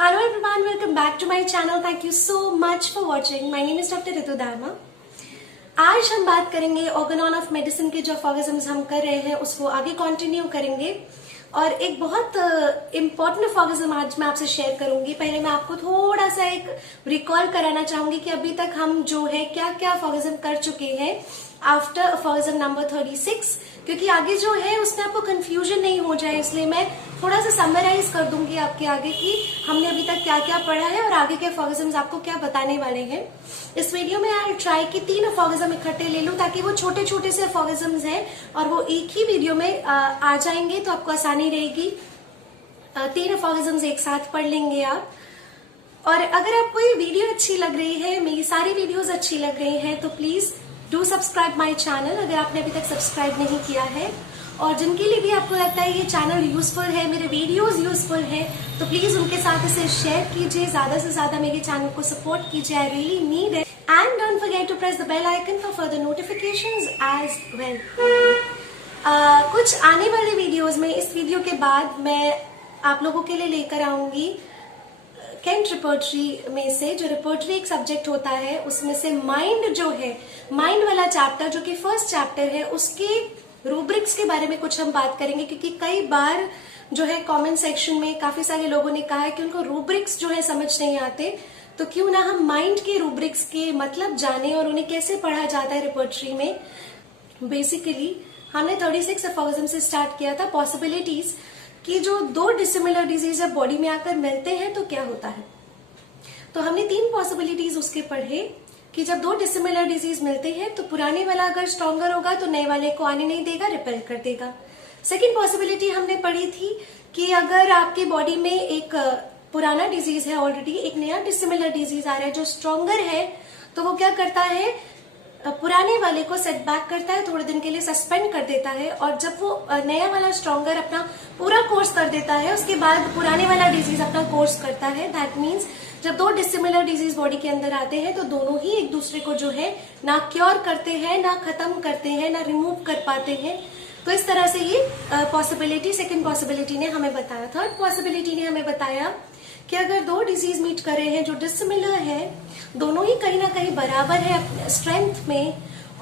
Hello everyone, welcome back to my channel. Thank you so much for watching. My name is Dr. Ritu Dayma. आज हम बात करेंगे Organon of Medicine के जो aphorisms हम कर रहे हैं उसको आगे कंटिन्यू करेंगे और एक बहुत इम्पोर्टेंट aphorism आज मैं आपसे शेयर करूंगी। पहले मैं आपको थोड़ा सा एक रिकॉल कराना चाहूंगी कि अभी तक हम जो है क्या क्या aphorism कर चुके हैं आफ्टर aphorism नंबर 36, क्योंकि आगे जो है उसमें आपको कंफ्यूजन नहीं हो जाए, इसलिए मैं थोड़ा सा समराइज कर दूंगी आपके आगे कि हमने अभी तक क्या क्या पढ़ा है और आगे के aphorisms आपको क्या बताने वाले हैं। इस वीडियो में आई ट्राई कि 3 aphorism इकट्ठे ले लूं ताकि वो छोटे छोटे से aphorisms हैं और वो एक ही वीडियो में आ जाएंगे तो आपको आसानी रहेगी। 3 aphorisms एक साथ पढ़ लेंगे आप। और अगर आपको ये वीडियो अच्छी लग रही है, मेरी सारी वीडियोज अच्छी लग रही हैं, तो please do subscribe my channel अगर आपने अभी तक सब्सक्राइब नहीं किया है। और जिनके लिए भी आपको लगता है ये चैनल यूजफुल है, मेरे वीडियोस यूजफुल है, तो प्लीज उनके साथ इसे शेयर कीजिए, ज्यादा से ज्यादा मेरे चैनल को सपोर्ट कीजिए। I really need it and don't forget to press the bell icon for further notifications as well. कुछ आने वाले वीडियोस में इस वीडियो के बाद मैं आप लोगों के लिए लेकर आऊंगी कैंट रिपोर्टरी में से, जो रिपोर्टरी एक सब्जेक्ट होता है उसमें से माइंड जो है, माइंड वाला चैप्टर जो कि फर्स्ट चैप्टर है, उसके रूब्रिक्स के बारे में कुछ हम बात करेंगे। क्योंकि कई बार जो है कमेंट सेक्शन में काफी सारे लोगों ने कहा है कि उनको रूब्रिक्स जो है समझ नहीं आते, तो क्यों ना हम माइंड के रूब्रिक्स के मतलब जाने और उन्हें कैसे पढ़ा जाता है रिपोर्टरी में। बेसिकली हमने 36 aphorism से स्टार्ट किया था पॉसिबिलिटीज कि जो 2 डिसिमिलर डिजीज जब बॉडी में आकर मिलते हैं तो क्या होता है। तो हमने 3 पॉसिबिलिटीज उसके पढ़े कि जब 2 डिसिमिलर डिजीज मिलते हैं तो पुराने वाला अगर स्ट्रॉन्गर होगा तो नए वाले को आने नहीं देगा, रिपेल कर देगा। सेकेंड पॉसिबिलिटी हमने पढ़ी थी कि अगर आपकी बॉडी में एक पुराना डिजीज है ऑलरेडी, एक नया डिसिमिलर डिजीज आ रहा है जो स्ट्रॉन्गर है, तो वो क्या करता है, पुराने वाले को सेटबैक करता है, थोड़े दिन के लिए सस्पेंड कर देता है, और जब वो नया वाला स्ट्रॉन्गर अपना पूरा कोर्स कर देता है उसके बाद पुराने वाला डिजीज अपना कोर्स करता है। दैट मीन्स जब 2 डिसिमिलर डिजीज बॉडी के अंदर आते हैं तो दोनों ही एक दूसरे को जो है ना क्योर करते हैं, ना खत्म करते हैं, ना रिमूव कर पाते हैं। तो इस तरह से ये पॉसिबिलिटी सेकेंड पॉसिबिलिटी ने हमें बताया। थर्ड पॉसिबिलिटी ने हमें बताया कि अगर 2 डिजीज मीट कर रहे हैं जो डिसिमिलर है, दोनों ही कहीं ना कहीं बराबर है स्ट्रेंथ में,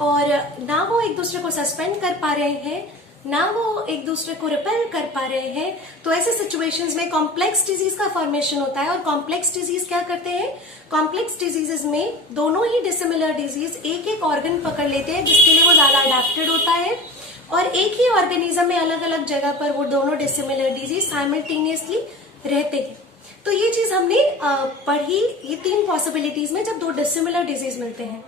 और ना वो एक दूसरे को सस्पेंड कर पा रहे हैं, ना वो एक दूसरे को रिपेल कर पा रहे हैं, तो ऐसे सिचुएशंस में कॉम्प्लेक्स डिजीज का फॉर्मेशन होता है। और कॉम्प्लेक्स डिजीज क्या करते हैं, कॉम्प्लेक्स डिजीजेस में दोनों ही डिसिमिलर डिजीज एक एक ऑर्गन पकड़ लेते हैं जिसके लिए वो ज्यादा अडेप्टेड होता है, और एक ही ऑर्गेनिज्म में अलग अलग जगह पर वो दोनों डिसिमिलर डिजीज साइमल्टेनियसली रहते हैं। तो ये चीज हमने पढ़ी, ये 3 पॉसिबिलिटीज में जब 2 डिसिमिलर डिजीज मिलते हैं।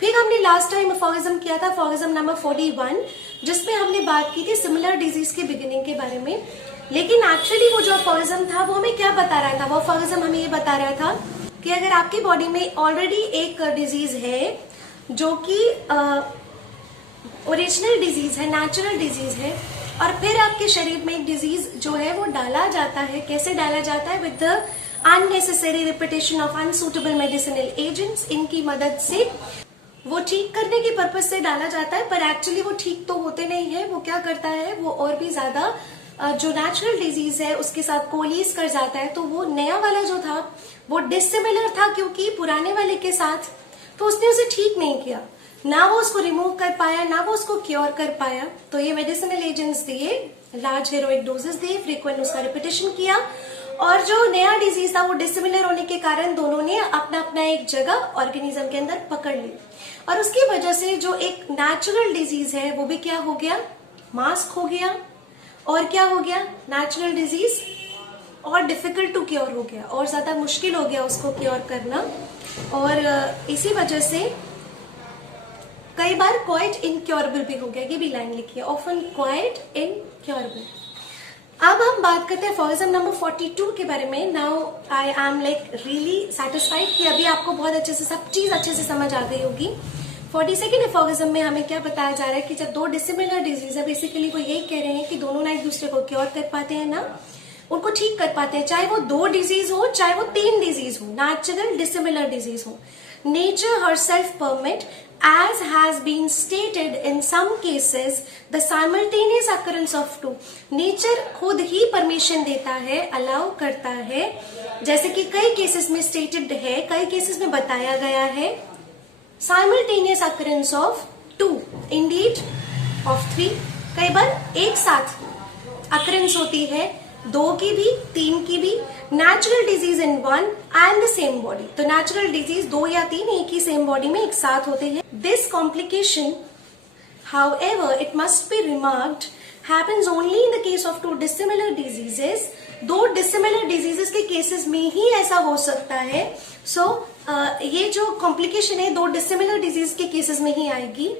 फिर हमने लास्ट टाइम aphorism किया था aphorism नंबर 41, जिसमें हमने बात की थी सिमिलर डिजीज के बिगिनिंग के बारे में। लेकिन एक्चुअली वो जो aphorism था वो हमें क्या बता रहा था, वो aphorism हमें ये बता रहा था कि अगर आपकी बॉडी में ऑलरेडी एक डिजीज है जो कि ओरिजिनल डिजीज है, नेचुरल डिजीज है, और फिर आपके शरीर में एक डिजीज जो है वो डाला जाता है, कैसे डाला जाता है, with the unnecessary repetition of unsuitable medicinal agents, इनकी मदद से वो ठीक करने की पर्पज से डाला जाता है, पर एक्चुअली वो ठीक तो होते नहीं है। वो क्या करता है, वो और भी ज्यादा जो नेचुरल डिजीज है उसके साथ कोलीज कर जाता है। तो वो नया वाला जो था वो डिसिमिलर था क्योंकि पुराने वाले के साथ, तो उसने उसे ठीक नहीं किया, ना वो उसको रिमूव कर पाया, ना वो उसको क्योर कर पाया। तो ये मेडिसिनल एजेंट्स दिए, लार्ज हेरोइक डोजेस दिए, फ्रीक्वेंट उसका रिपीटेशन किया, और जो नया डिजीज था वो डिसिमिलर होने के कारण दोनों ने अपना अपना एक जगह ऑर्गेनिज्म के अंदर पकड़ ली, और उसकी वजह से जो एक नेचुरल डिजीज है वो भी क्या हो गया, मास्क हो गया, और क्या हो गया, नेचुरल डिजीज और डिफिकल्ट टू क्योर हो गया, और ज्यादा मुश्किल हो गया उसको क्योर करना। और इसी वजह से कई बार क्वाइट इनक्योरेबल भी हो गया, ये भी लाइन लिखी है, ऑफन क्वाइट इनक्योरेबल। अब हम बात करते हैं aphorism नंबर 42 के बारे में। Now I am like really satisfied कि अभी आपको बहुत अच्छे से सब चीज अच्छे से समझ आ गई होगी। 42nd aphorism में हमें क्या बताया जा रहा है कि जब 2 डिसिमिलर डिजीज है, बेसिकली वो यही कह रहे हैं कि दोनों ना एक दूसरे को क्योर कर पाते हैं, ना उनको ठीक कर पाते हैं, चाहे वो 2 डिजीज हो चाहे वो 3 डिजीज हो, नेचुरल डिसिमिलर डिजीज हो। Nature herself permit as has been stated in some cases the simultaneous occurrence of two, nature खुद ही परमिशन देता है, अलाउ करता है, जैसे कि कई केसेस में स्टेटेड है, कई केसेस में बताया गया है, simultaneous occurrence of two, indeed of three, कई बार एक साथ occurrence होती है, दो की भी, तीन की भी, natural disease in one and the same body. तो नेचुरल डिजीज दो या तीन एक ही सेम बॉडी में एक साथ होते हैं। This complication however it must B remarked happens only in the case of to dissimilar diseases. दो डिसिमिलर डिजीजेस के केसेस में ही ऐसा हो सकता है। सो ये जो कॉम्प्लिकेशन है दो डिसिमिलर डिजीज के केसेस में ही आएगी,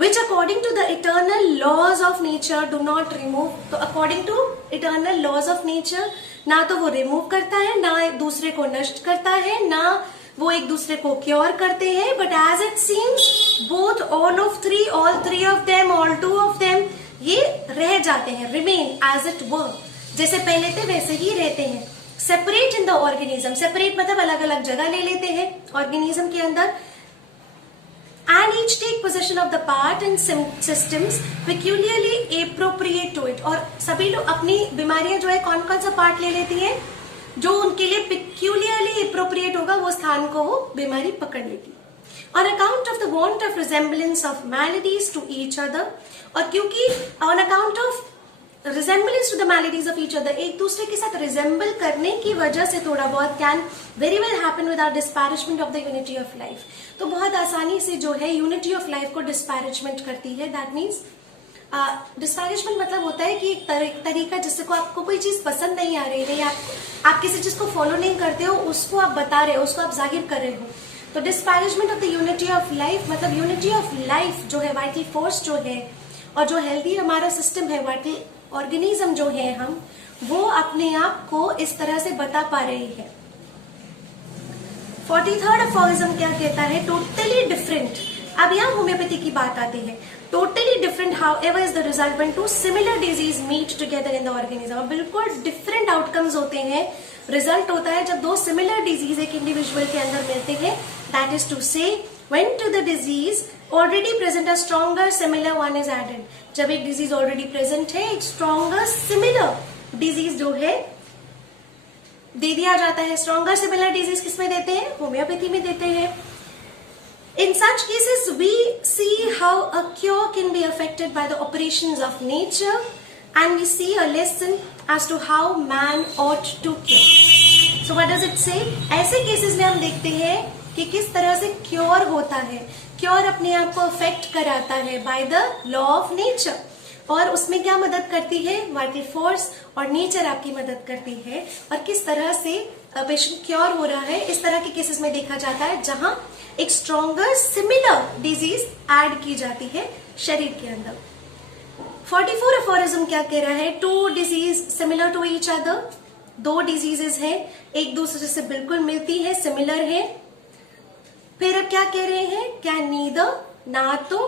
which according to the eternal laws of nature do not remove। तो according to eternal laws of nature ना तो वो रिमूव करता है, ना एक दूसरे को नष्ट करता है, ना वो एक दूसरे को क्योर करते हैं, but as it seems both all three of them, all two of them ये रह जाते हैं, remain as it were, जैसे पहले थे वैसे ही रहते हैं। Separate in the organism, separate मतलब अलग अलग जगह ले लेते हैं ऑर्गेनिज्म के अंदर, and each take possession of the part and systems peculiarly appropriate to it। और सभी लोग अपनी बीमारियां जो है कौन कौन सा पार्ट ले लेती हैं, जो उनके लिए peculiarly appropriate होगा वो स्थान को वो बीमारी पकड़ लेगी। On account of the want of resemblance of maladies to each other, और क्योंकि on account of resemblance to the maladies of each other, एक दूसरे के साथ रिजेंबल करने की वजह से थोड़ा बहुत can very well happen without disparagement of the unity of life. तो बहुत आसानी से जो है यूनिटी ऑफ लाइफ को डिस्पैरेजमेंट करती है। दैट मीन्स डिस्पैरेजमेंट मतलब होता है कि एक तरीका जिससे को आपको कोई चीज पसंद नहीं आ रही है या आप किसी चीज को फॉलो नहीं करते हो, उसको आप बता रहे हो, उसको आप जाहिर कर रहे हो। तो disparagement of the unity of life मतलब यूनिटी ऑफ लाइफ जो है, वाइटल फोर्स जो है और जो हेल्दी हमारा सिस्टम है, वाइटल ऑर्गेनिज्म जो है हम, वो अपने आप को इस तरह से बता पा रही है। 43rd aphorism क्या कहता है? Totally different. अब यहाँ होम्योपैथी की बात आती है। Totally different however is the result when two similar diseases meet together in the organism. बिल्कुल डिफरेंट आउटकम्स होते हैं, रिजल्ट होता है जब दो सिमिलर डिजीज एक इंडिविजुअल के अंदर मिलते हैं। That is to say when to the disease already present a stronger similar one is added. जब एक डिजीज ऑलरेडी प्रेजेंट है, एक स्ट्रॉन्गर सिमिलर डिजीज जो है दे दिया जाता है। स्ट्रॉन्गर सिमिलर डिजीज किसमें देते हैं? होम्योपैथी में देते हैं। In such cases, we see how a cure can be affected by the operations of nature, and we see a lesson as to how man ought to cure. So what does it say? ऐसे cases में हम देखते हैं कि किस तरह से cure होता है। क्योर अपने आप को अफेक्ट कराता है by the law of nature, और उसमें क्या मदद करती है? वाइटल फोर्स और नेचर आपकी मदद करती है। और किस तरह से पेशेंट क्योर हो रहा है, इस तरह के केसेस में देखा जाता है जहां एक स्ट्रॉन्गर सिमिलर डिजीज ऐड की जाती है शरीर के अंदर। 44 अफोरिज्म क्या कह रहा है? Two diseases similar to each other. दो डिजीजेस है, एक दूसरे से बिल्कुल मिलती है, सिमिलर है। फिर अब क्या कह रहे हैं? कैन नीदर, ना तो,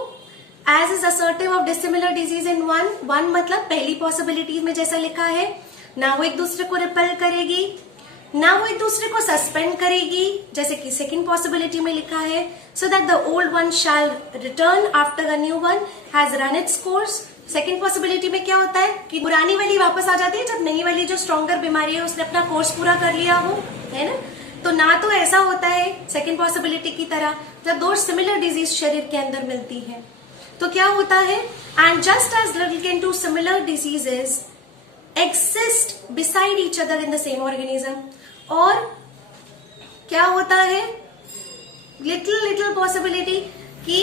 as is assertive of dissimilar disease in one. One मतलब पहली पॉसिबिलिटीज में जैसा लिखा है, ना वो एक दूसरे को रिपेल करेगी, ना वो एक दूसरे को सस्पेंड करेगी, जैसे कि सेकंड पॉसिबिलिटी में लिखा है। So that the old one shall return after the new one has run its course. Second possibility में क्या होता है कि पुरानी वाली वापस आ जाती है जब नई वाली जो स्ट्रॉन्गर बीमारी है उसने अपना कोर्स पूरा कर लिया हो, है ना। तो ना तो ऐसा होता है सेकंड पॉसिबिलिटी की तरह जब दो सिमिलर डिजीज शरीर के अंदर मिलती है तो क्या होता है? And just as little can two similar diseases exist beside each other in the same organism। और क्या होता है? लिटिल पॉसिबिलिटी कि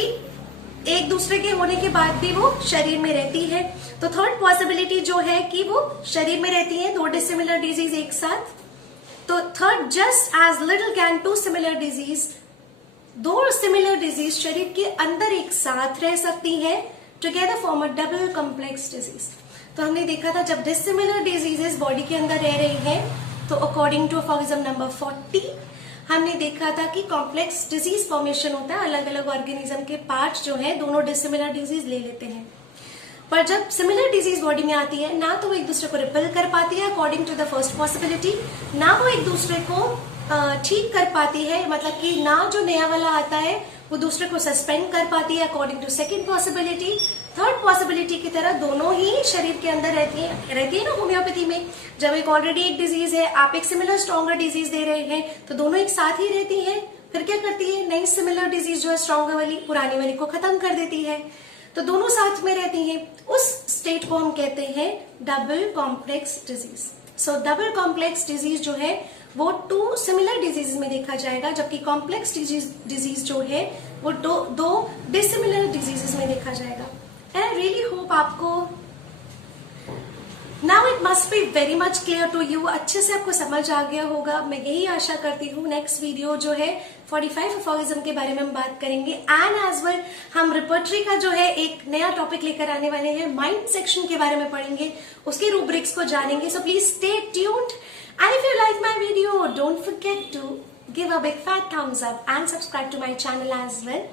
एक दूसरे के होने के बाद भी वो शरीर में रहती है। तो थर्ड पॉसिबिलिटी जो है कि वो शरीर में रहती है दो डिसिमिलर डिजीज एक साथ। तो third, just as little can two similar disease, दो सिमिलर डिजीज शरीर के अंदर एक साथ रह सकती है, together form a double complex disease. तो हमने देखा था जब डिसिमिलर डिजीजेस बॉडी के अंदर रह रही हैं तो अकॉर्डिंग टू अफोरिज्म नंबर 40 हमने देखा था कि कॉम्प्लेक्स डिजीज फॉर्मेशन होता है, अलग अलग ऑर्गेनिज्म के पार्ट्स जो है दोनों डिसिमिलर डिजीज ले लेते हैं। पर जब सिमिलर डिजीज बॉडी में आती है ना तो वो एक दूसरे को रिपेल कर पाती है according to the first possibility, ना वो एक दूसरे को ठीक कर पाती है, मतलब कि ना जो नया वाला आता है वो दूसरे को सस्पेंड कर पाती है according to second possibility. Third possibility की तरह दोनों ही शरीर के अंदर रहती है ना होम्योपैथी में। जब एक ऑलरेडी एक डिजीज है, आप एक सिमिलर स्ट्रॉन्गर डिजीज दे रहे हैं, तो दोनों एक साथ ही रहती है। फिर क्या करती है, नई सिमिलर डिजीज जो है स्ट्रॉन्गर वाली पुरानी वाली को खत्म कर देती है, तो दोनों साथ में रहती हैं। उस स्टेट को हम कहते हैं डबल कॉम्प्लेक्स डिजीज। सो डबल कॉम्प्लेक्स डिजीज जो है वो 2 सिमिलर डिजीज में देखा जाएगा, जबकि कॉम्प्लेक्स डिजीज जो है वो दो डिसिमिलर डिजीजेस में देखा जाएगा। एंड आई रियली होप आपको now it must be very much clear to you, अच्छे से आपको समझ आ गया होगा, मैं यही आशा करती हूँ। नेक्स्ट वीडियो जो है 45 aphorism के बारे में हम बात करेंगे, एंड एज वेल हम रिपर्टरी का जो है एक नया टॉपिक लेकर आने वाले हैं, माइंड सेक्शन के बारे में पढ़ेंगे, उसके रूब्रिक्स को जानेंगे। So please stay tuned, and if you like my video don't forget to give a big fat thumbs up and subscribe to my channel as well.